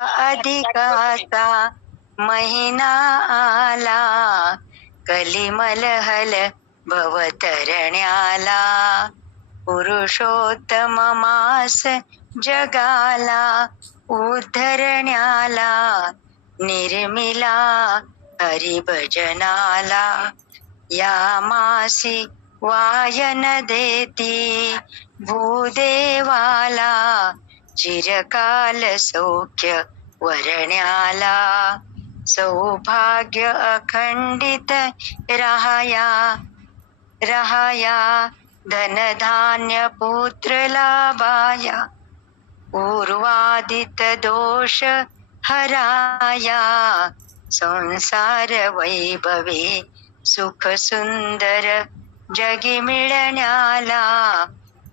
अधिकाचा महिना आला, कलिमलहल भवतरण्याला. पुरुषोत्तम मास जगाला उद्धरण्याला, निर्मिला हरिभजनाला. या मासी वायन देती भूदेवाला, चिरकाल सौख्य वरण्याला. सौभाग्य अखंडित राहाया, राहाया धनधान्य पुत्र लाभाया. पूर्वादित दोष हराया, संसार वैभवे सुख सुंदर जगी मिळण्याला.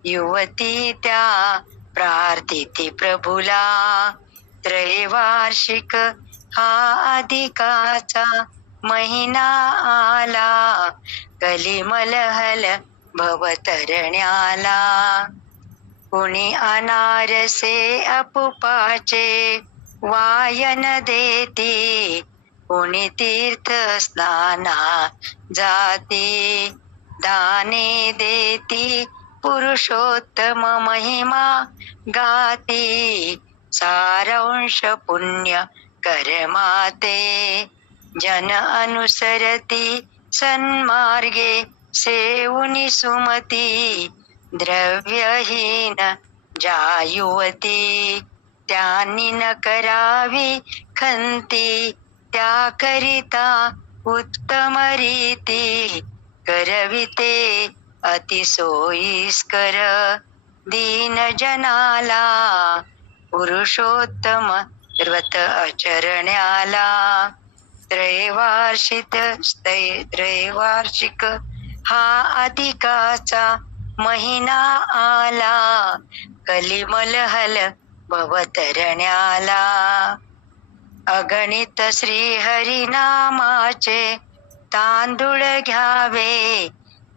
युवती त्या प्रार्थिती प्रभुला, त्रैवार्षिक हा अधिकाचा महिना आला, कलिमलहल भवतरण्याला. कुणी अनारसे अपुपाचे वायन देती, कुणी तीर्थ स्नाना जाती. दाने देती पुरुषोत्तम महिमा गाती, सारांश पुण्य कर्माते. जन अनुसरती सन्मार्गे सेवुनी सुमती, द्रव्यहीन ज्या युवती. त्यांनी न करावी खंती, त्याकरिता उत्तम रीती. करविते अतिसोयीस्कर दीन जनाला, पुरुषोत्तम व्रत आचरण्याला. त्रैवार्षिक हा अधिकाचा महिना आला, कलिमलहल भवतरण्याला. अगणित श्रीहरिनामाचे तांदूळ घ्यावे,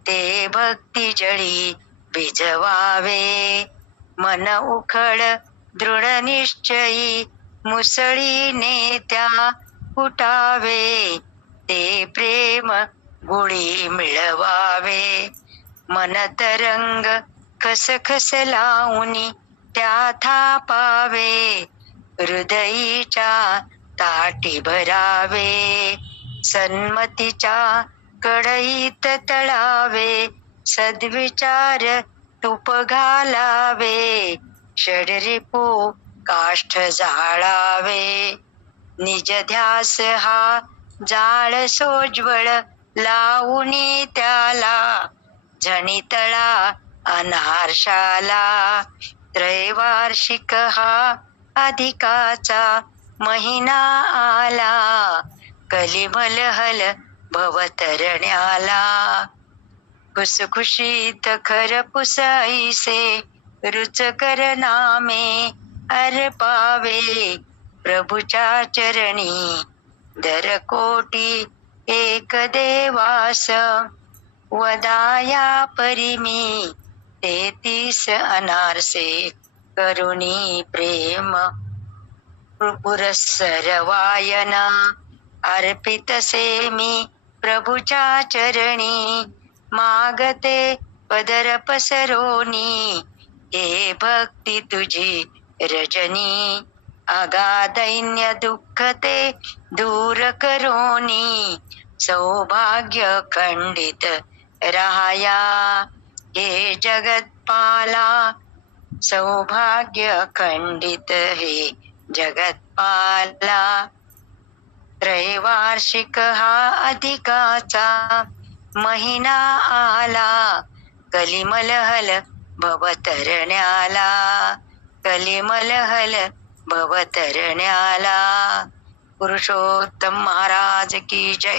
ते भक्ती जळी भिजवावे. मन उखळ दृढ निश्चयी मुसळीने त्या फुटावे, ते प्रेम गुळी मिळवावे. मन तरंग खसखस लावणी त्या थापावे, हृदयीच्या ताटी भरावे. सन्मतीच्या कढईत तळावे, सद्विचार तूप घालावे. षडरिपू काष्ठ जाळावे, निज ध्यास हा जाळ सोज्वळ लावूनी त्याला. झणितळा अनारशाला, त्रैवार्षिक हा अधिकाचा महिना आला, कलिमलहल भवतरण्याला. खुसखुशीत खरपुसैसे रुचकर नामे अर्पावे. प्रभुच्या चरणी दर कोटी एक देवास, वदाया परिमी 33 अनारसे करुणी प्रेम. पुरस्सर वायना अर्पितसे मी प्रभुच्या चरणी, मागते पदर पसरोनी. हे भक्ती तुझी रजनी, अगाधैन्य दुःख ते दूर करोनी. सौभाग्य खंडित राहाया, हे जगत्पाला. सौभाग्य खंडित हे जगत्पाला. त्रैवार्षिक हा अधिकाचा महिना आला, कलिमलहल भवतरण्याला. कलिमलहल भवतरण्याला. पुरुषोत्तम महाराज की जय.